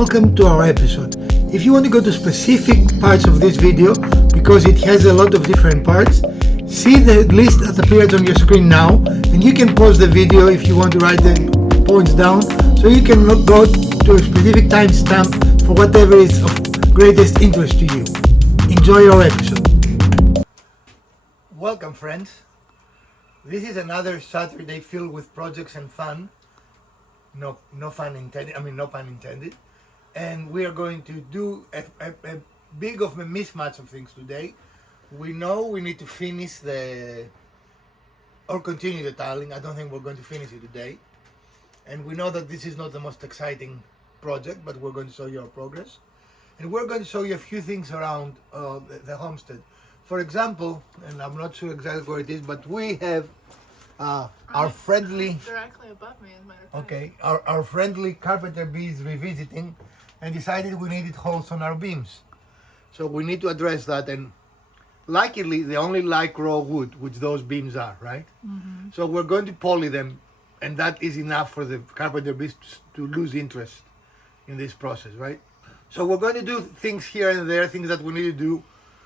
welcome to our episode. If you want to go to specific parts of this video, because it has a lot of different parts, see the list that appears on your screen now, and you can pause the video if you want to write the points down, so you can go to a specific timestamp for whatever is of greatest interest to you. Enjoy our episode. Welcome, friends. This is another Saturday filled with projects and fun. No pun intended. And we are going to do a big of a mismatch of things today. We know we need to finish or continue the tiling. I don't think we're going to finish it today. And we know that this is not the most exciting project, but we're going to show you our progress. And we're going to show you a few things around the homestead. For example, and I'm not sure exactly where it is, but we have our friendly... Directly above me, as a matter of fact. Okay, our friendly carpenter bees revisiting and decided we needed holes on our beams. So we need to address that, and luckily they only like raw wood, which those beams are, right? Mm-hmm. So we're going to poly them, and that is enough for the carpenter bees to lose interest in this process, right? So we're going to do things here and there, things that we need to do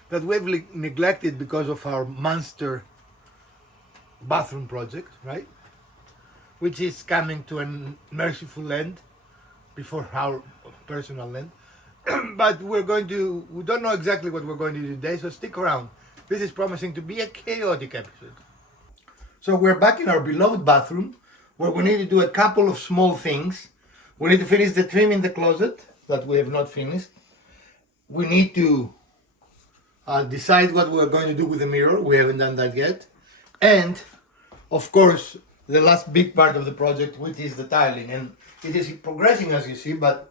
that we've neglected because of our monster bathroom project, right? Which is coming to a merciful end before our personal end. But we don't know exactly what we're going to do today, so stick around. This is promising to be a chaotic episode. So we're back in our beloved bathroom, where we need to do a couple of small things. We need to finish the trim in the closet that we have not finished. We need to decide what we're going to do with the mirror. We haven't done that yet. And of course, the last big part of the project, which is the tiling. And it is progressing, as you see, but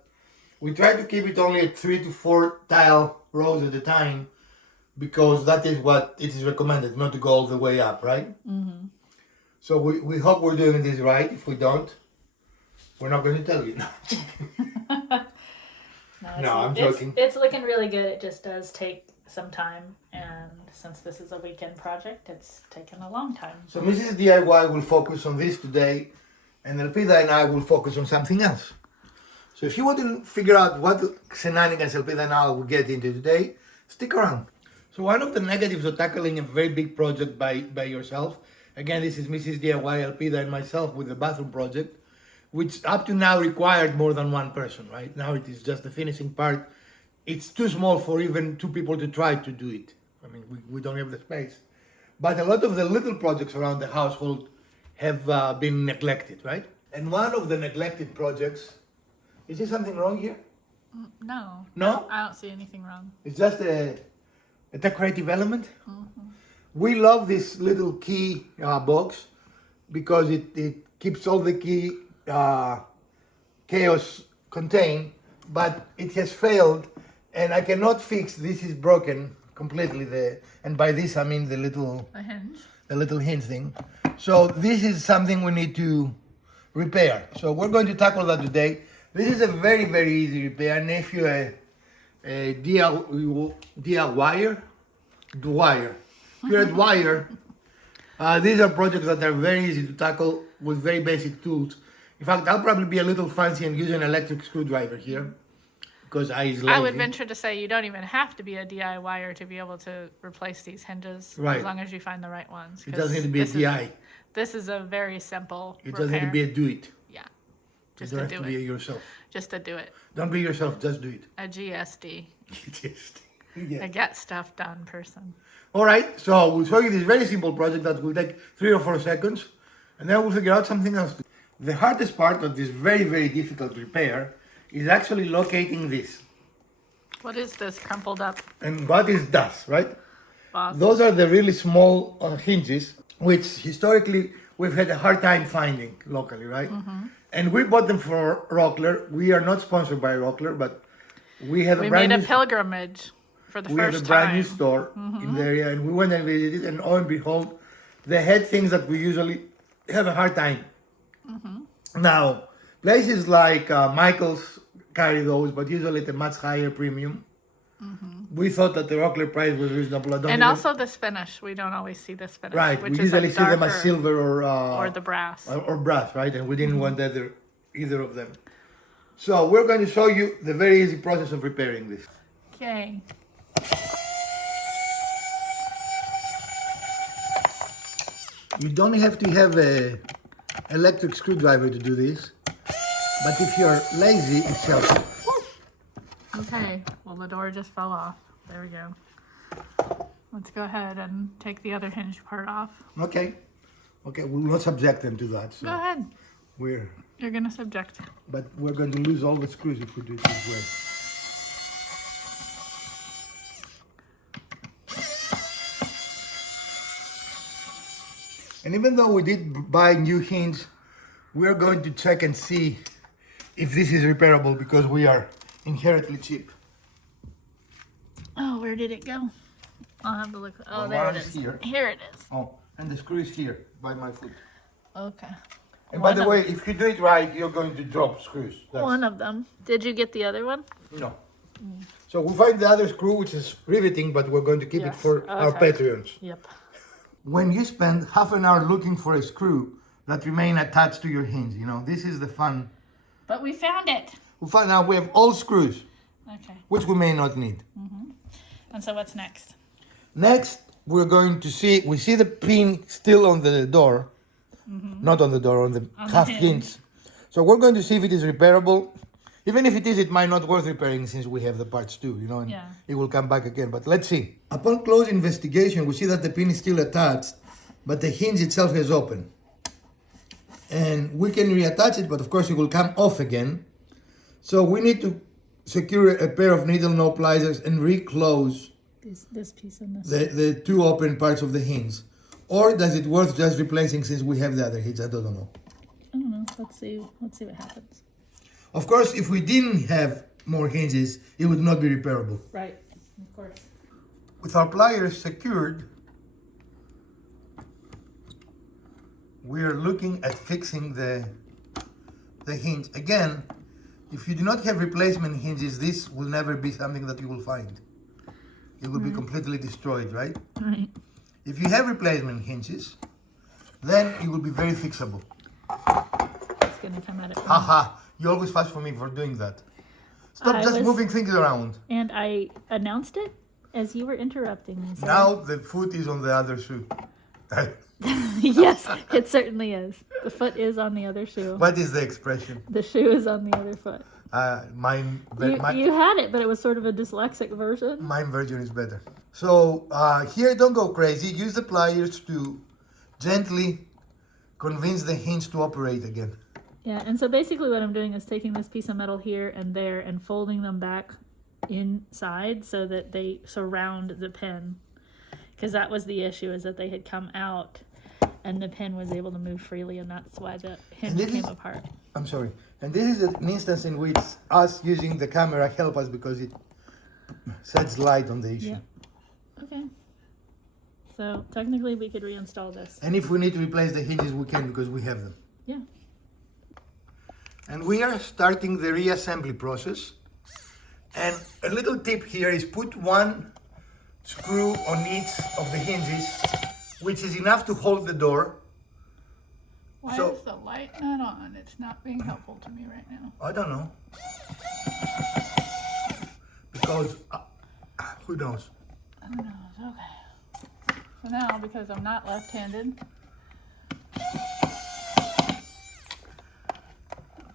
we try to keep it only at 3 to 4 tile rows at a time, because that is what it is recommended, not to go all the way up, right? Mm-hmm. So we hope we're doing this right. If we don't, we're not going to tell you. No, I'm joking. It's looking really good. It just does take some time, and since this is a weekend project, it's taken a long time. So Mrs. DIY will focus on this today, and Elpida and I will focus on something else. So if you want to figure out what shenanigans Elpida and I will get into today, stick around. So one of the negatives of tackling a very big project by yourself, again, this is Mrs. DIY, Elpida, and myself with the bathroom project, which up to now required more than one person, right? Now it is just the finishing part. It's too small for even 2 people to try to do it. I mean, we don't have the space. But a lot of the little projects around the household have been neglected, right? And one of the neglected projects, is there something wrong here? No. No? I don't see anything wrong. It's just a decorative element. Mm-hmm. We love this little key box because it keeps all the key chaos contained, but it has failed, and I cannot fix. This is broken completely. And by this I mean the little hinge thing. So this is something we need to repair. So we're going to tackle that today. This is a very, very easy repair. And if you're a DIY-er, if you're a dwyer, these are projects that are very easy to tackle with very basic tools. In fact, I'll probably be a little fancy and use an electric screwdriver here, because I would venture to say you don't even have to be a DIYer to be able to replace these hinges, right, as long as you find the right ones. It doesn't need to be a DI. This is a very simple It doesn't need to be a do it. Yeah. Just to do it. Have to be yourself. Just to do it. Don't be yourself, just do it. A GSD. GSD. Yeah. A get stuff done person. All right, so we'll show you this very simple project that will take 3 or 4 seconds, and then we'll figure out something else. The hardest part of this very, very difficult repair is actually locating this. What is this crumpled up? And what is dust, right? Boss. Those are the really small hinges, which historically we've had a hard time finding locally, right? Mm-hmm. And we bought them for Rockler. We are not sponsored by Rockler, but we have we made a pilgrimage for the first time. We have a brand new store in the area, and we went and visited, and lo and behold, they had things that we usually have a hard time. Mm-hmm. Now, places like Michael's carry those, but usually at a much higher premium. Mm-hmm. We thought that the Rockler price was reasonable. Also the spinach. We don't always see the spinach. Right, which we is usually see them as silver or the brass. Or brass, right? And we didn't want either of them. So we're going to show you the very easy process of repairing this. Okay. You don't have to have a electric screwdriver to do this, but if you're lazy, it's helpful. Okay, well the door just fell off. There we go. Let's go ahead and take the other hinge part off. Okay, we'll not subject them to that. So Go ahead. You're gonna subject. But we're going to lose all the screws if we do it this way. And even though we did buy a new hinge, we're going to check and see if this is repairable because we are inherently cheap. Oh, where did it go? I'll have to look. Oh, The there it one is is. here. Here it is. Oh, and the screw is here by my foot. Okay. And by the way, if you do it right, you're going to drop screws. One of them. Did you get the other one? No. So we'll find the other screw, which is riveting, but we're going to keep it Yes. for our Okay. Patreons. Yep. When you spend half an hour looking for a screw that remain attached to your hinge, you know, this is the fun. But we found it. We'll find out we have all screws, Okay. which we may not need. And so what's next? Next, we're going to see, we see the pin still on the door, not on the door, on the half hinge. hinge. So we're going to see if it is repairable. Even if it is, it might not worth repairing since we have the parts too, you know, and Yeah. it will come back again. But let's see. Upon close investigation, we see that the pin is still attached, but the hinge itself has opened. And we can reattach it, but of course it will come off again. So we need to secure a pair of needle nose pliers and reclose This piece and this. the two open parts of the hinge. Or does it worth just replacing since we have the other hinge? I don't know. I don't know. Let's see what happens. Of course, if we didn't have more hinges, it would not be repairable. Right. Of course. With our pliers secured, we are looking at fixing the hinge. Again, if you do not have replacement hinges, this will never be something that you will find. It will be completely destroyed, right? Right. If you have replacement hinges, then it will be very fixable. It's gonna come out of. Haha, you always fuss for me for doing that. Stop I just was- moving things around. And I announced it as you were interrupting me. So. Now the foot is on the other shoe. Yes, it certainly is. The foot is on the other shoe. What is the expression? The shoe is on the other foot. Mine You had it, but it was sort of a dyslexic version. Mine version is better. So here, don't go crazy. Use the pliers to gently convince the hinge to operate again. Yeah, and so basically what I'm doing is taking this piece of metal here and there and folding them back inside so that they surround the pin. Because that was the issue, is that they had come out and the pin was able to move freely, and that's why the hinge this came is- apart. I'm sorry. And this is an instance in which us using the camera help us because it sheds light on the issue. Yeah. Okay. So technically we could reinstall this. And if we need to replace the hinges, we can because we have them. Yeah. And we are starting the reassembly process. And a little tip here is put one screw on each of the hinges, which is enough to hold the door. Why So- is the light not on? It's not being helpful to me right now. I don't know. Because, who knows? Who knows? Okay. So now, because I'm not left-handed,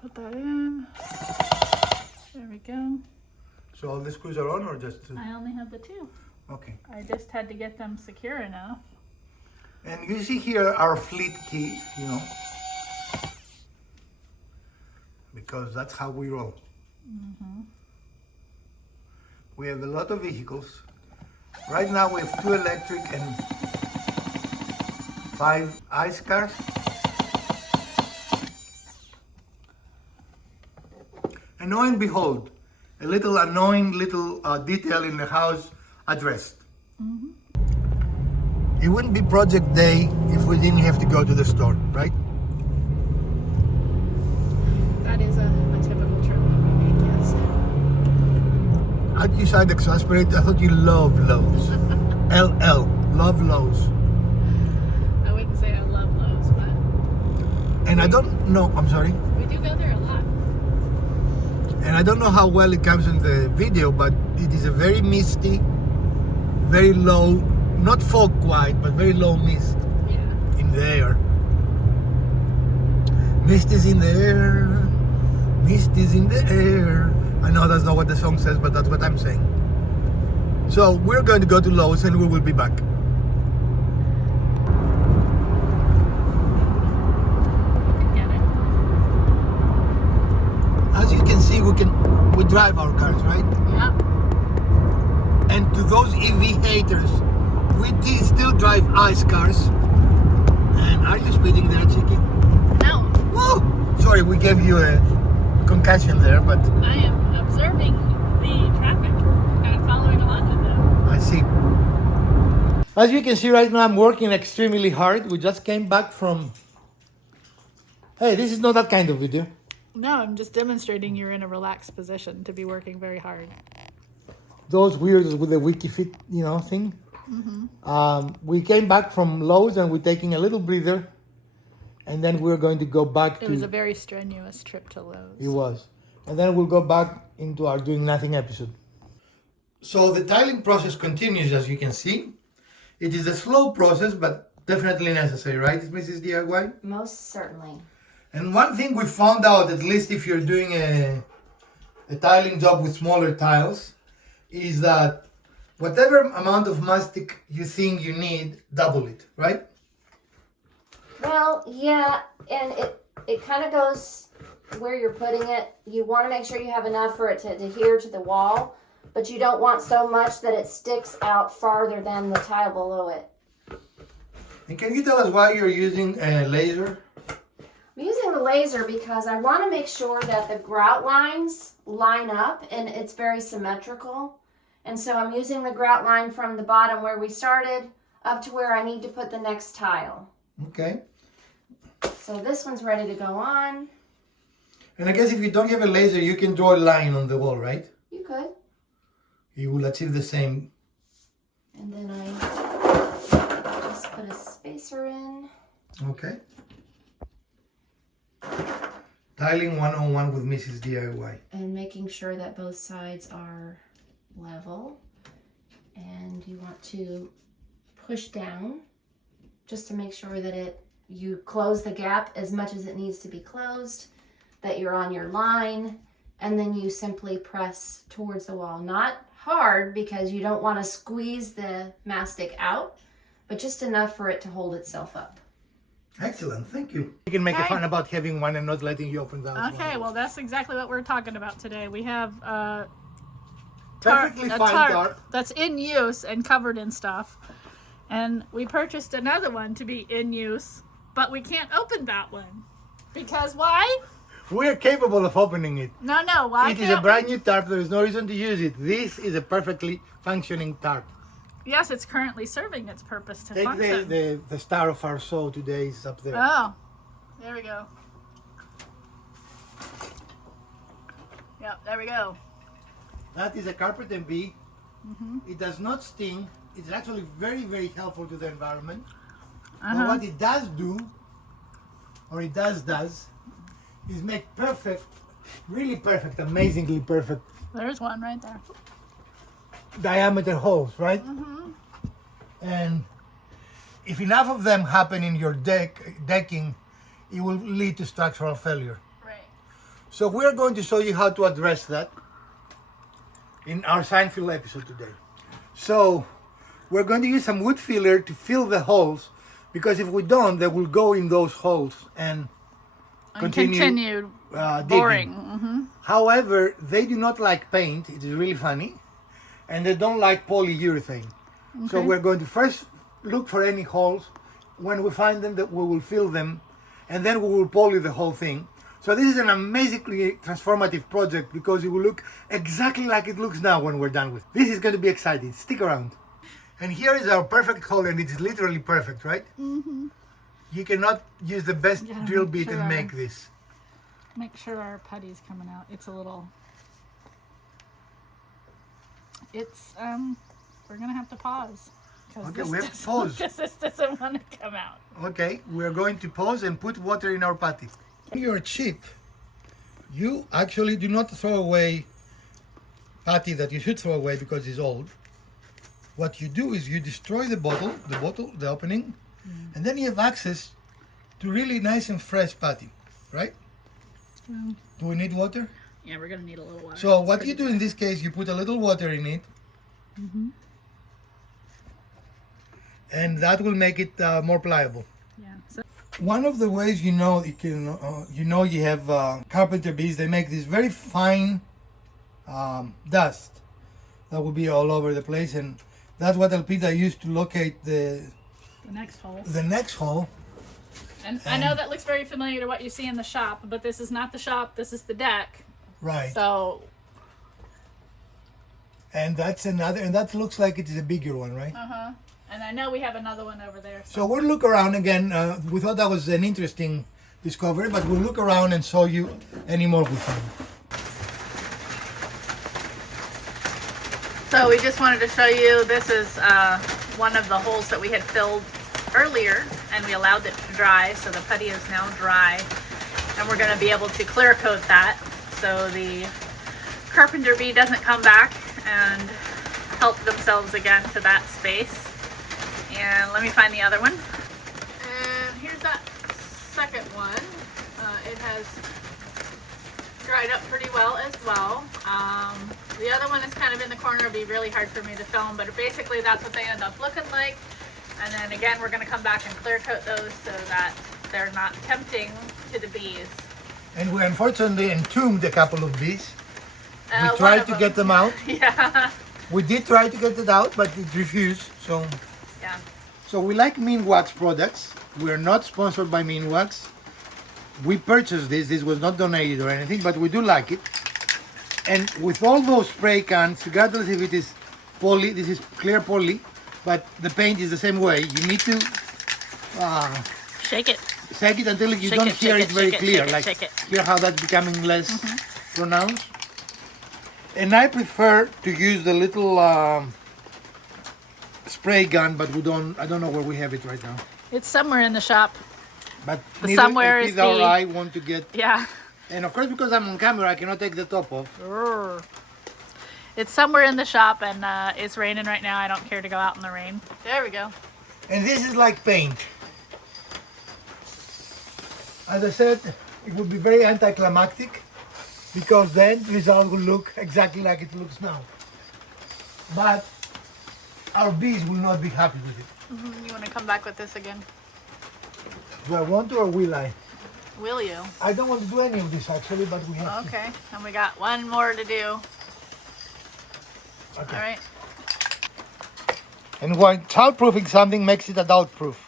put that in. There we go. So all the screws are on or just two? I only have the two. Okay. I just had to get them secure enough. And you see here our fleet key, you know, because that's how we roll. We have a lot of vehicles. Right now we have 2 electric and 5 ice cars. And lo and behold, a little annoying little detail in the house addressed. It wouldn't be project day if we didn't have to go to the store, right? That is a typical trip we make, yes. You sound exasperated. I thought you love Lowe's. LL, love Lowe's. I wouldn't say I love Lowe's, but And I don't know, I'm sorry. we do go there a lot. I don't know how well it comes in the video, but it is a very misty, very low, not fog quite, but very low mist in the air. Mist is in the air, mist is in the air. I know that's not what the song says, but that's what I'm saying. So we're going to go to Lowe's and we will be back. As you can see, we drive our cars, right? Yeah. And to those EV haters, we still drive ICE cars. And are you speeding there, Chicky? No. Whoa! Sorry, we gave you a concussion there, but I am observing the traffic and following along with them. I see. As you can see right now, I'm working extremely hard. We just came back from... Hey, this is not that kind of video. No, I'm just demonstrating you're in a relaxed position to be working very hard. Those weirdos with the wiki fit, thing. We came back from Lowe's and we're taking a little breather, and then we're going to go back to... It was a very strenuous trip to Lowe's. It was. And then we'll go back into our doing nothing episode. So the tiling process continues, as you can see. It is a slow process, but definitely necessary, right, Mrs. DIY? Most certainly. And one thing we found out, at least if you're doing a tiling job with smaller tiles, is that whatever amount of mastic you think you need, double it, right? Well, yeah, and it kind of goes where you're putting it. You want to make sure you have enough for it to adhere to the wall, but you don't want so much that it sticks out farther than the tile below it. And can you tell us why you're using a laser? I'm using the laser because I want to make sure that the grout lines line up and it's very symmetrical. And so I'm using the grout line from the bottom where we started up to where I need to put the next tile. Okay. So this one's ready to go on. And I guess if you don't have a laser, you can draw a line on the wall, right? You could. You will achieve the same. And then I just put a spacer in. Okay. Tiling 101 with Mrs. DIY. And making sure that both sides are level. And you want to push down just to make sure that you close the gap as much as it needs to be closed, that you're on your line, and then you simply press towards the wall. Not hard because you don't want to squeeze the mastic out, but just enough for it to hold itself up. Excellent, thank you. You can make it fun about having one and not letting you open that. Okay, well that's exactly what we're talking about today. We have Perfectly a fine tarp that's in use and covered in stuff. And we purchased another one to be in use, but we can't open that one. Because why? We're capable of opening it. No, why It is a brand new tarp. There is no reason to use it. This is a perfectly functioning tarp. Yes, it's currently serving its purpose to Take function. the star of our show today is up there. Oh, there we go. Yep, there we go. That is a carpenter bee. It does not sting. It's actually very, very helpful to the environment. But what it does do, or it does, is make perfect, really perfect, amazingly perfect There's one right there. diameter holes, right? And if enough of them happen in your decking, it will lead to structural failure. Right. So we're going to show you how to address that in our Seinfeld episode today. So we're going to use some wood filler to fill the holes, because if we don't, they will go in those holes and continue boring. digging. However, they do not like paint. It is really funny. And they don't like polyurethane. So we're going to first look for any holes. When we find them, that we will fill them, and then we will poly the whole thing. So this is an amazingly transformative project because it will look exactly like it looks now when we're done with it. This is going to be exciting. Stick around. And here is our perfect hole, and it's literally perfect, right? You cannot use the best drill bit and make this. Make sure our putty's coming out. It's a little... It's, we're going to have to pause. Okay, we have to pause. Because this doesn't want to come out. Okay, we're going to pause and put water in our putty. You're cheap. You actually do not throw away patty that you should throw away because it's old. What you do is you destroy the bottle, the opening, and then you have access to really nice and fresh patty, right? Well, Do we need water? yeah, we're gonna need a little water. So It's what pretty you do in this case, you put a little water in it, and that will make it more pliable. Yeah. So, One of the ways you know you have carpenter bees, they make this very fine dust that will be all over the place, and that's what Elpida used to locate the next hole. the next hole. And I know that looks very familiar to what you see in the shop, but this is not the shop. This is the deck. Right. So. And that's another, and that looks like it is a bigger one, right? And I know we have another one over there. So we'll look around again. We thought that was an interesting discovery, but we'll look around and show you any more we find. So we just wanted to show you, this is one of the holes that we had filled earlier, and we allowed it to dry, so the putty is now dry. And we're going to be able to clear coat that so the carpenter bee doesn't come back and help themselves again to that space. And let me find the other one. And here's that second one. It has dried up pretty well as well. The other one is kind of in the corner. It'd be really hard for me to film, but basically that's what they end up looking like. And then again, we're going to come back and clear coat those so that they're not tempting to the bees. And we unfortunately entombed a couple of bees. We One tried of to them. get them out. Yeah. We did try to get it out, but it refused. Yeah. So we like Mean Wax products. We're not sponsored by Mean Wax. We purchased this. This was not donated or anything, but we do like it. And with all those spray cans, regardless if it is poly, this is clear poly, but the paint is the same way. You need to Shake it. shake it until you Shake don't it, hear shake it it, very shake it, clear. shake it, Like shake it. hear how that's becoming less pronounced. And I prefer to use the little spray gun, but I don't know where we have it right now. It's somewhere in the shop. But The somewhere is neither or the- I want to get, Yeah. and of course because I'm on camera, I cannot take the top off. Urgh. It's somewhere in the shop, and it's raining right now. I don't care to go out in the rain. There we go. And this is like paint. As I said, it would be very anticlimactic because then the result will look exactly like it looks now. But our bees will not be happy with it. You want to come back with this again? Do I want to or will I? Will you? I don't want to do any of this actually, but we have to. Okay. And we got one more to do. Okay. All right. And why childproofing something makes it adult-proof.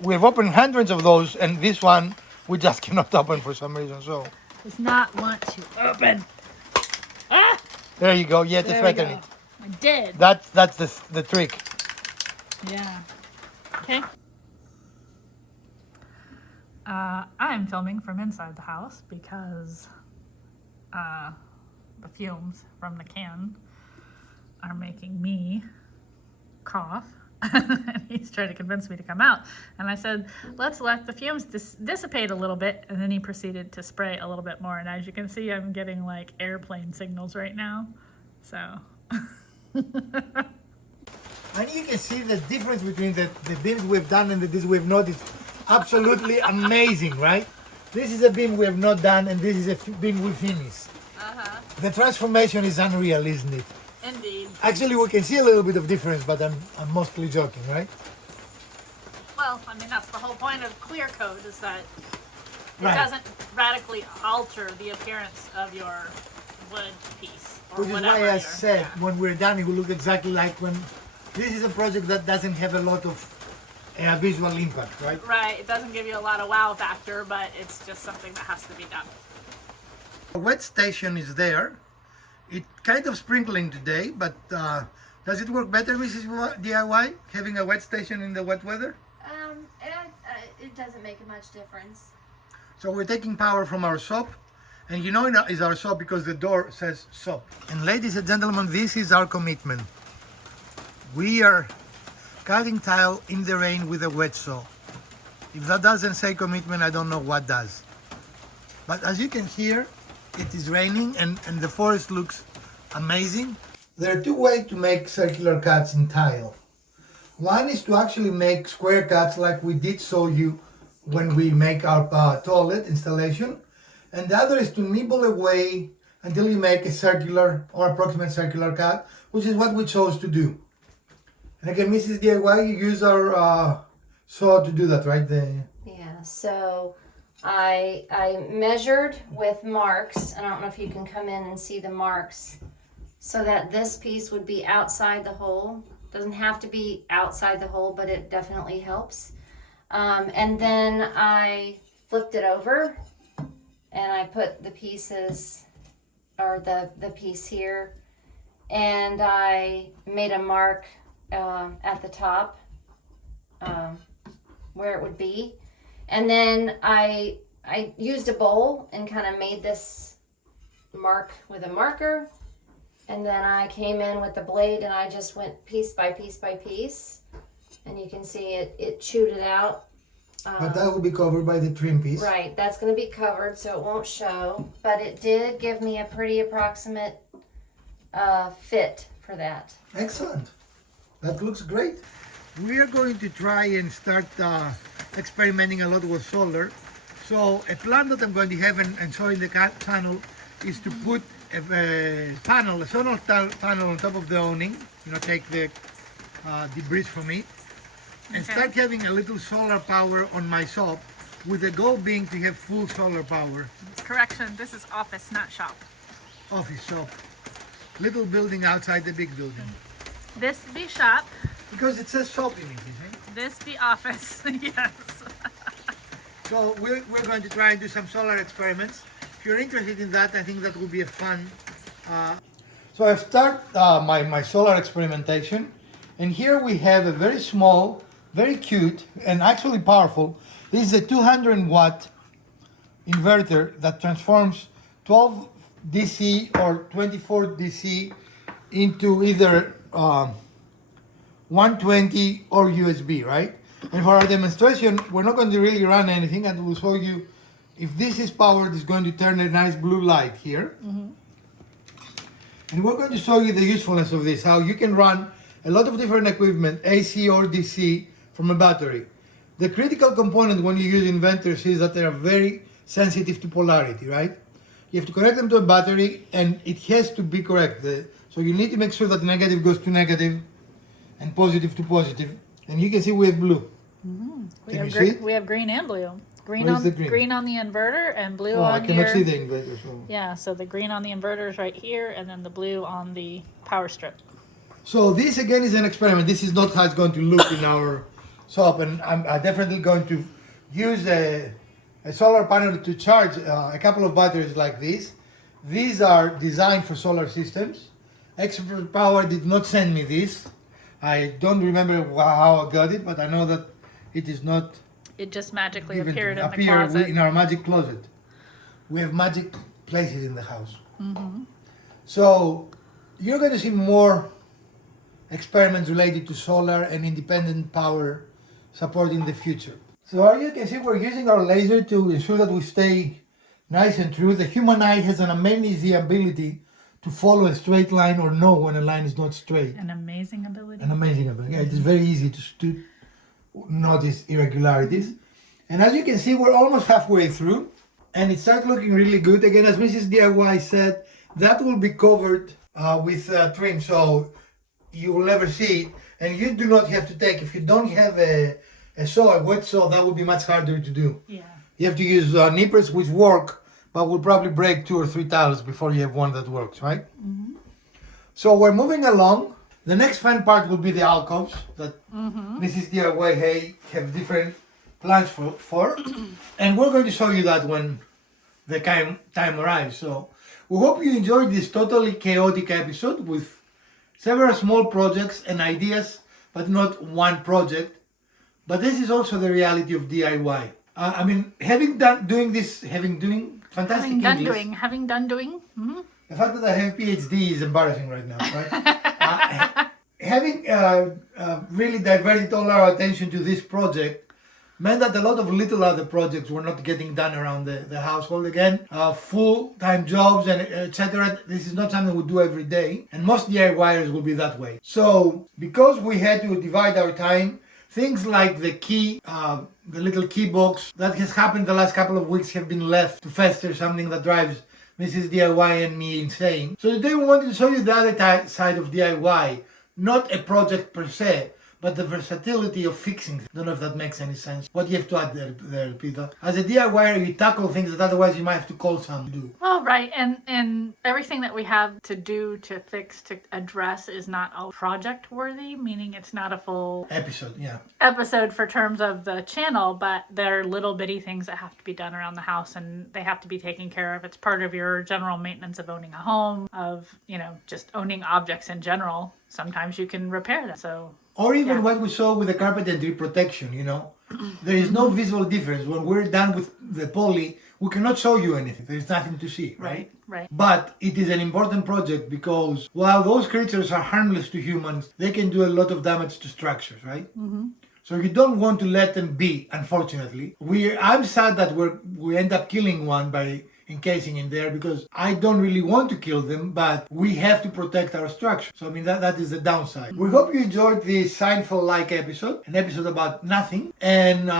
We've opened hundreds of those, and this one we just cannot open for some reason. So Does not want to open. Ah! there you go. You have to There we threaten go. it. I did. That's the trick. Yeah. Okay. I'm filming from inside the house because the fumes from the can are making me cough. And he's trying to convince me to come out. And I said, let's let the fumes dissipate a little bit. And then he proceeded to spray a little bit more. And as you can see, I'm getting like airplane signals right now. So. And you can see the difference between the beams we've done and this we've not is absolutely amazing, right? This is a beam we have not done, and this is a beam we finished. The transformation is unreal, isn't it? Indeed. Actually, we can see a little bit of difference, but I'm mostly joking, right? Well, I mean, that's the whole point of clear coat, is that it Right. doesn't radically alter the appearance of your wood piece. Or Which is whatever why I you're- said yeah. when we're done, it will look exactly like when. This is a project that doesn't have a lot of visual impact, right? Right, it doesn't give you a lot of wow factor, but it's just something that has to be done. The wet station is there. It kind of sprinkling today, but does it work better, Mrs. DIY, having a wet station in the wet weather? It doesn't make much difference. So we're taking power from our soap, and you know it is our soap because the door says soap. And ladies and gentlemen, this is our commitment. We are cutting tile in the rain with a wet saw. If that doesn't say commitment, I don't know what does. But as you can hear, it is raining and the forest looks amazing. There are two ways to make circular cuts in tile. One is to actually make square cuts like we did show you when we make our toilet installation. And the other is to nibble away until you make a circular or approximate circular cut, which is what we chose to do. And again, Mrs. DIY, you use our saw to do that, right? Yeah, so I measured with marks, and I don't know if you can come in and see the marks, so that this piece would be outside the hole. Doesn't have to be outside the hole, but it definitely helps. And then I flipped it over and I put the pieces, or the piece here, and I made a mark at the top where it would be. And then I used a bowl and kind of made this mark with a marker. And then I came in with the blade and I just went piece by piece by piece. And you can see it chewed it out. But that will be covered by the trim piece. Right, that's going to be covered so it won't show. But it did give me a pretty approximate fit for that. Excellent. That looks great. We are going to try and start experimenting a lot with solar. So a plan that I'm going to have and show in the channel is to put a panel, a solar panel on top of the awning, take the debris from it, and start having a little solar power on my shop, with the goal being to have full solar power. Correction, this is office, not shop. Office shop. Little building outside the big building. This be shop, Because it says shop in it, isn't this be office, yes. So we're going to try and do some solar experiments. If you're interested in that, I think that will be a fun. So I've started my solar experimentation, and here we have a very small, very cute, and actually powerful. This is a 200 watt inverter that transforms 12 DC or 24 DC into either 120 or USB, right? And for our demonstration, we're not going to really run anything, and we'll show you if this is powered, it's going to turn a nice blue light here. And we're going to show you the usefulness of this, how you can run a lot of different equipment, AC or DC, from a battery. The critical component when you use inverters is that they are very sensitive to polarity, right? You have to connect them to a battery, and it has to be correct. So you need to make sure that negative goes to negative and positive to positive. And you can see we have blue. We Can have you see it? we have green and blue. Green Where's on the green? on the inverter and blue Oh, I on cannot your, see the inverter. So. Yeah, so the green on the inverter is right here, and then the blue on the power strip. So this again is an experiment. This is not how it's going to look in our shop, and I'm definitely going to use a solar panel to charge a couple of batteries like this. These are designed for solar systems. Expert Power did not send me this. I don't remember how I got it, but I know that it is not It just magically given appeared to in me. the closet. In our magic closet. We have magic places in the house. So you're going to see more experiments related to solar and independent power support in the future. So as you can see, we're using our laser to ensure that we stay nice and true. The human eye has an amazing ability to follow a straight line or know when a line is not straight. An amazing ability. An amazing ability. Yeah, it is very easy to notice irregularities. And as you can see, we're almost halfway through, and it starts looking really good. Again, as Mrs. DIY said, that will be covered with trim, so you will never see it. And you do not have to take, if you don't have a saw, a wet saw, that will be much harder to do. Yeah. You have to use nippers, which work, but will probably break 2 or 3 tiles before you have one that works, right? So we're moving along. The next fun part will be the alcoves that Mrs. DIY have different plans for. And we're going to show you that when the time arrives. So we hope you enjoyed this totally chaotic episode with several small projects and ideas, but not one project. But this is also the reality of DIY. I mean, having done fantastic English. Having done doing. The fact that I have PhD is embarrassing right now, right? Having really diverted all our attention to this project meant that a lot of little other projects were not getting done around the household again. Full-time jobs and etc. This is not something we do every day, and most DIYers will be that way. So because we had to divide our time, things like the key, the little key box that has happened the last couple of weeks have been left to fester, something that drives Mrs. DIY and me insane. So today we wanted to show you the other side of DIY, not a project per se, but the versatility of fixing things. Don't know if that makes any sense. What do you have to add there, Peter? As a DIYer, you tackle things that otherwise you might have to call someone to do. Oh, right. And everything that we have to do, to fix, to address is not all project worthy, meaning it's not a full episode for terms of the channel, but they're little bitty things that have to be done around the house and they have to be taken care of. It's part of your general maintenance of owning a home, of, just owning objects in general. Sometimes you can repair them. So, or even what we saw with the carpentry protection, there is no visual difference. When we're done with the poly, we cannot show you anything. There's nothing to see, right? Right. But it is an important project because while those creatures are harmless to humans, they can do a lot of damage to structures, right? Mm-hmm. So you don't want to let them be, unfortunately. I'm sad that we end up killing one by encasing in there because I don't really want to kill them, but we have to protect our structure. So that is the downside. We hope you enjoyed this Seinfeld-like episode, an episode about nothing. And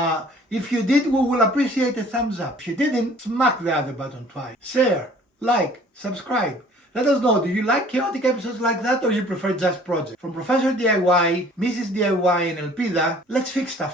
if you did, we will appreciate a thumbs up. If you didn't, smack the other button twice. Share, like, subscribe. Let us know, do you like chaotic episodes like that or you prefer just projects? From Professor DIY, Mrs. DIY and Elpida, let's fix stuff.